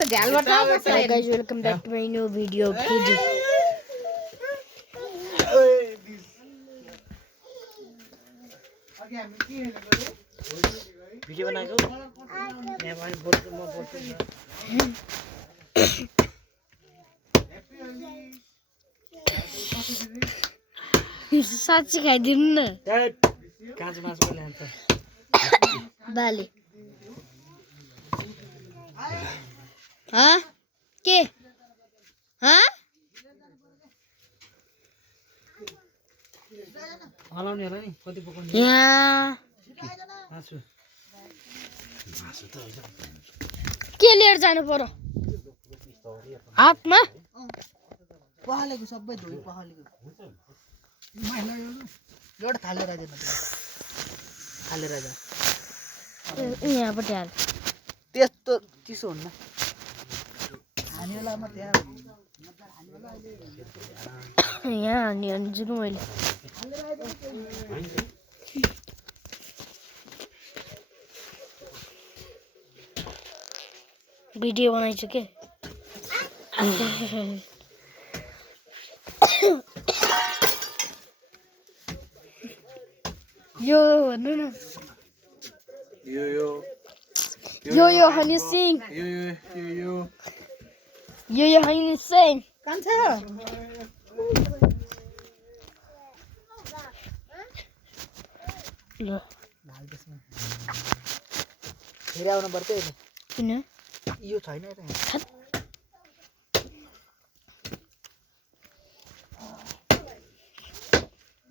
Hi guys, welcome back to my new video. KG. Video बनाएको यहाँ बोल्छु म बोल्छु साँच्चै खाइदिनु न काँचो मासु पनि ल्यान्छ बाले के हलाउने होला नि कति पकाउने यहाँ मासु त के लिएर जानु पर्यो हातमा पहालेको सबै धोइ पहालेको एउटा थालेर आइदिनु थालेर आइदिनु यहाँपट्टि हाल त्यस्तो चिसो हुन्न खाने बेलामा त्यहाँ यहाँ हाल्ने भन्छु कि मैले भिडियो बनाइछु के यो भन्नु न यो हनी सिंह यो हनी सिंह कान्छ ल फेरि आउनु पर्छ नि किन यो छैन र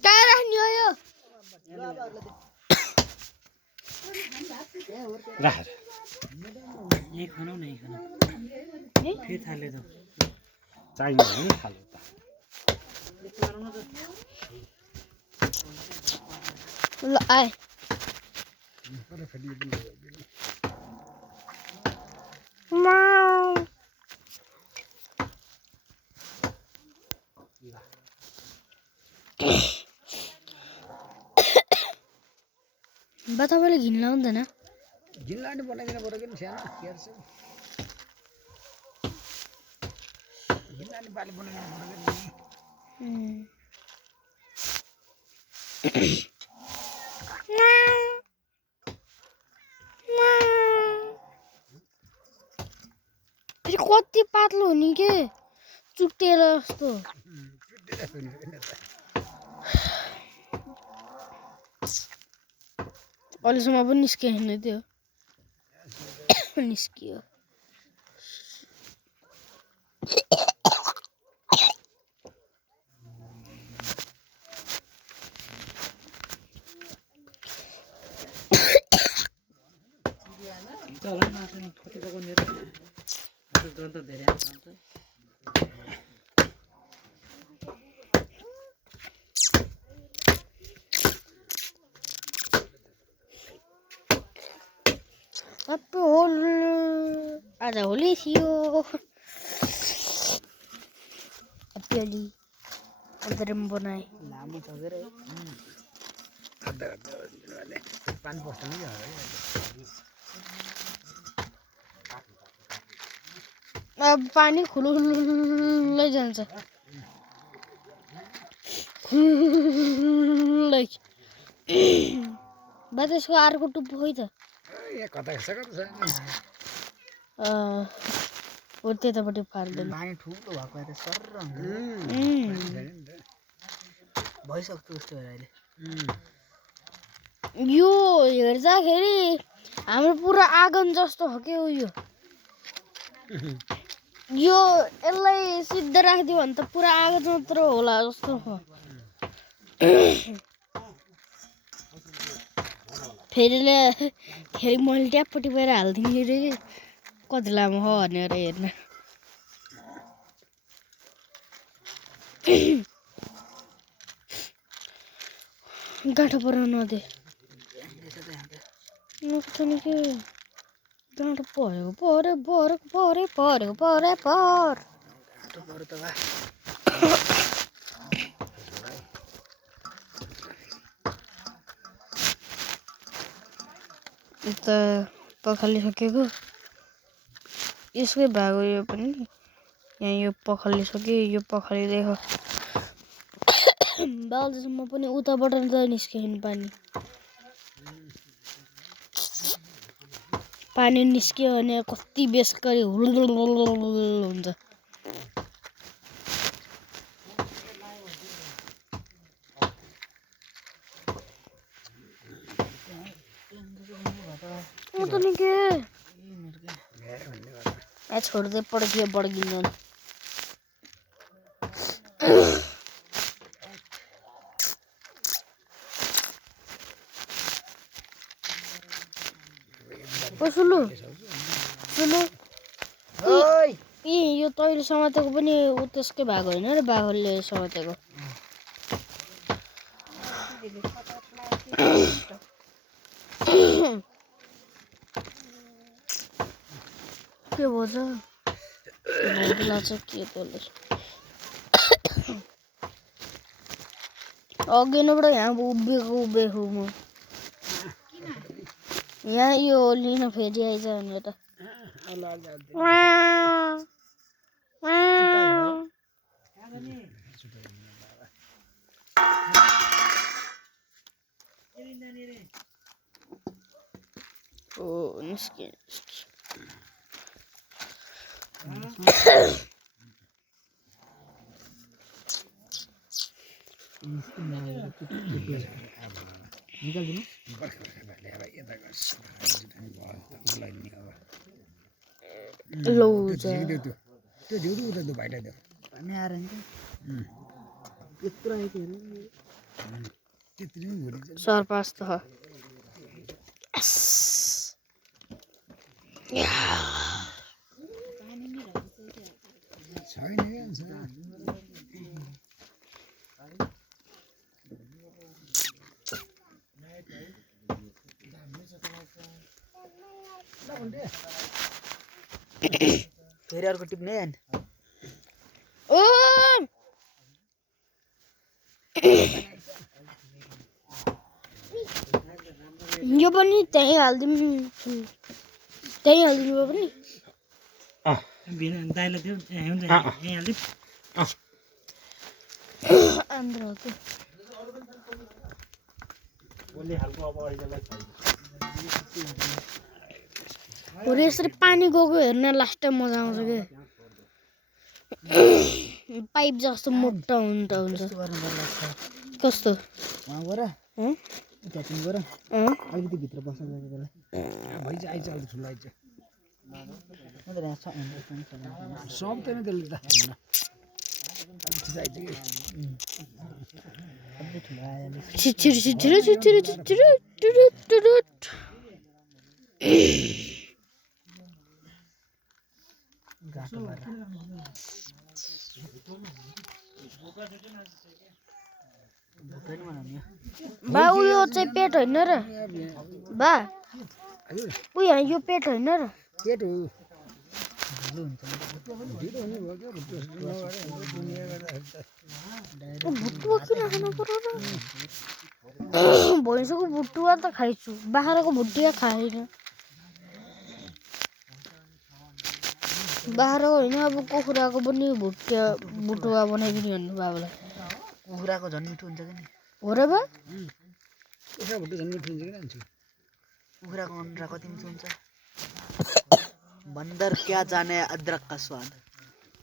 कहाँ राख्ने हो यो राखेर यही खानु न यही खानु फेरि थाले त चाहियो भने थाल्यो त ल आए बा तपाईँले घिन लाउँदैन जिल्लाले बनाइदिनु पर्यो कि सानो केयर छ जिल्लाले बाली बनाइदिनु पर्यो फेरि कति पातलो हुने के चुट्टिएर जस्तो अहिलेसम्म पनि निस्किएन त्यो निस्कियो होला मासु नि कति पकाउने र झन् त धेरै आउँछ Apa hole? Ada hole थियो अपनी अंदर में बनाए लामो छ के रे पानी पस्छ नि अब पानी खुल्लै जान्छ खुल्लै बस यसको अर्को टुप्पो खोइ त कता छ हो त्यतापट्टि फाल्दैन पानी ठुलो भएको त सर भइसक्यो उस्तो भएर अहिले यो हेर्दाखेरि हाम्रो पुरा आँगन जस्तो हो के यो यसलाई सिधा राखिदियो भने त पुरा आँगन मात्र होला जस्तो हो फेरि मैले ट्यापपट्टि गएर हालिदिने रे कति लामो हो भनेर हेर्न गाँठो पर्न नदे नक्थन के गाँठो पऱ्यो त पखालिसकेको यसकै भाग हो यो पनि यहाँ यो पखालिसक्यो यो पखालिँदै हो बाल्दैसम्म पनि उताबाट त निस्केन पानी निस्क्यो भने कति बेसकरी हुन्छ छोड्दै पड्कियो बड्किँदैन सुलु यो तैले समातेको पनि त्यसकै भाग होइन र बाहुलले समातेको के भन्छ के तोले अघि नबाट यहाँ उभिएको म यहाँ यो लिन फेरि आइज भनेर ओ निस्के सरपास त फेरि अर्को टिप्ने ओ यो पनि त्यही हाल्दिनु भयो पनि दाइले दियो हुन्छ यही हाल्दिउँ यसरी पानी गएको हेर्न लास्ट टाइम मजा आउँछ के पाइप जस्तो मोटा हुन्छ कस्तो अलिकति भित्र बस्न बा उयो चाहिँ पेट होइन र बा उयो यो पेट होइन र पेट हो भुटुवा किन खानु पर्यो र भैँसको भुटुवा त खाइछु बाख्राको भुटिया खाएन बाख्राको होइन अब कुखुराको पनि भुटुवा बनाइदिनु भन्नु बाबालाई कुखुराको झन् मिठो हुन्छ कि नि हो र बा कुखुरा भुटु झन् मिठो हुन्छ कि हुन्छ कुखुराको अन्डा कति मिठो हुन्छ बंदर क्या जाने अदरक का स्वाद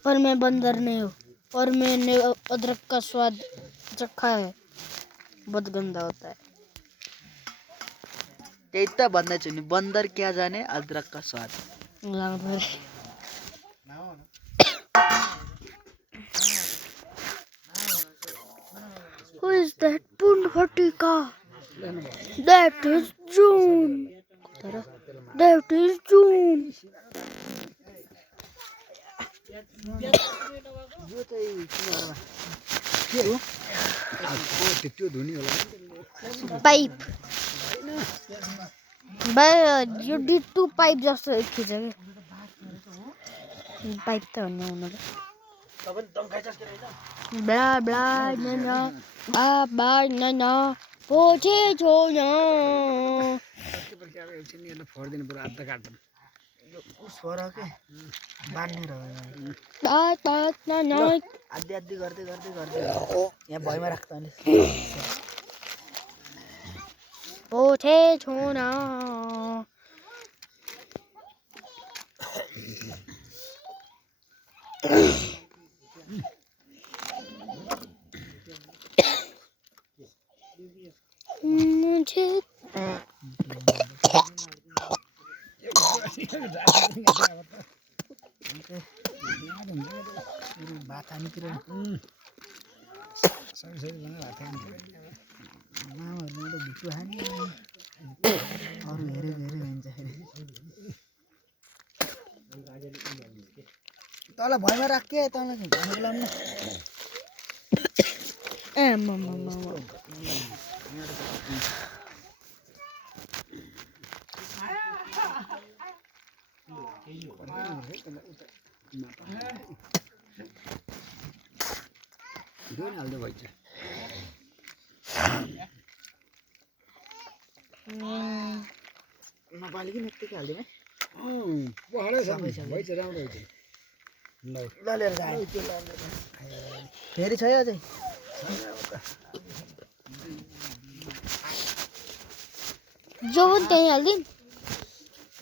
पर मैं बंदर नहीं हूँ और मैंने अदरक का स्वाद चखा है बहुत गंदा होता है त्यही त भन्दैछु नि बन्दर क्या जाने अदरक का स्वाद Who is that Punhatika? That is June. That is June. Pipe. But you did two pipes just like this. Pipe to no. Blah blah no. Bye bye no. Poche no. उस छोरा के बाँध्ने रह्यो आधी आधी गर्दै गर्दै गर्दै यहाँ भैमा राख्दा अनि पोछे छोना मुझे भात हानितिर मामाहरूमा त भिटो हानी अरू हेरे हेरे हुन्छ तल भैमा राखे तल बोलाउनु हाल्दै भइन्छ नपालिकन यत्तिकै हालिदिउँ है ल लिएर जाए फेरि छ है अझै जो पनि त्यहीँ हालिदिउँ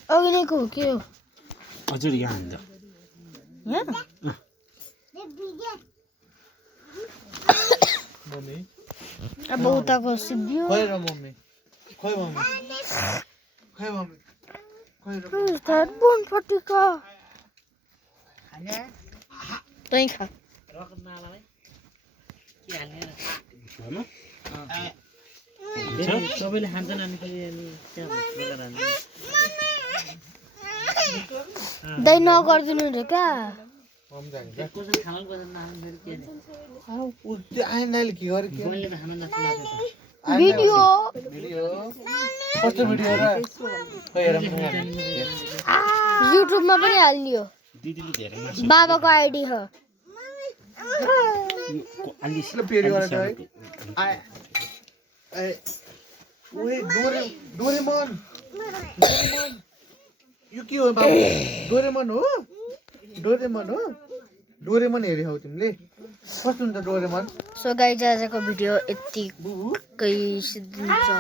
अघि नैको हो के हो हजुर यहाँ हाल्दा यहाँ मम्मी अब उताको सिद्धियो खोइ र मम्मी खोइ मम्मी खोइ मम्मी खोइ र पट्टिका त्यहीँ खा सबैले खान्छन् अनि दही नगरिदिनु रे क्या मम्मी जान्छ खानु त्यो आइनाले के गरे के भिडियो भिडियो कस्तो भिडियो र खोइ हेर युट्युबमा पनि हालिदियो दिदीले धेरै बाबाको आइडी हो ल पेरि गरेको है ओए डोरेमन यो के हो बाबु डोरेमन हो डोरेमन हेरे हौ तिमीले कस्तो हुन्छ डोरेमन सो गाइज आजको भिडियो यतिकै सिद्धिन्छ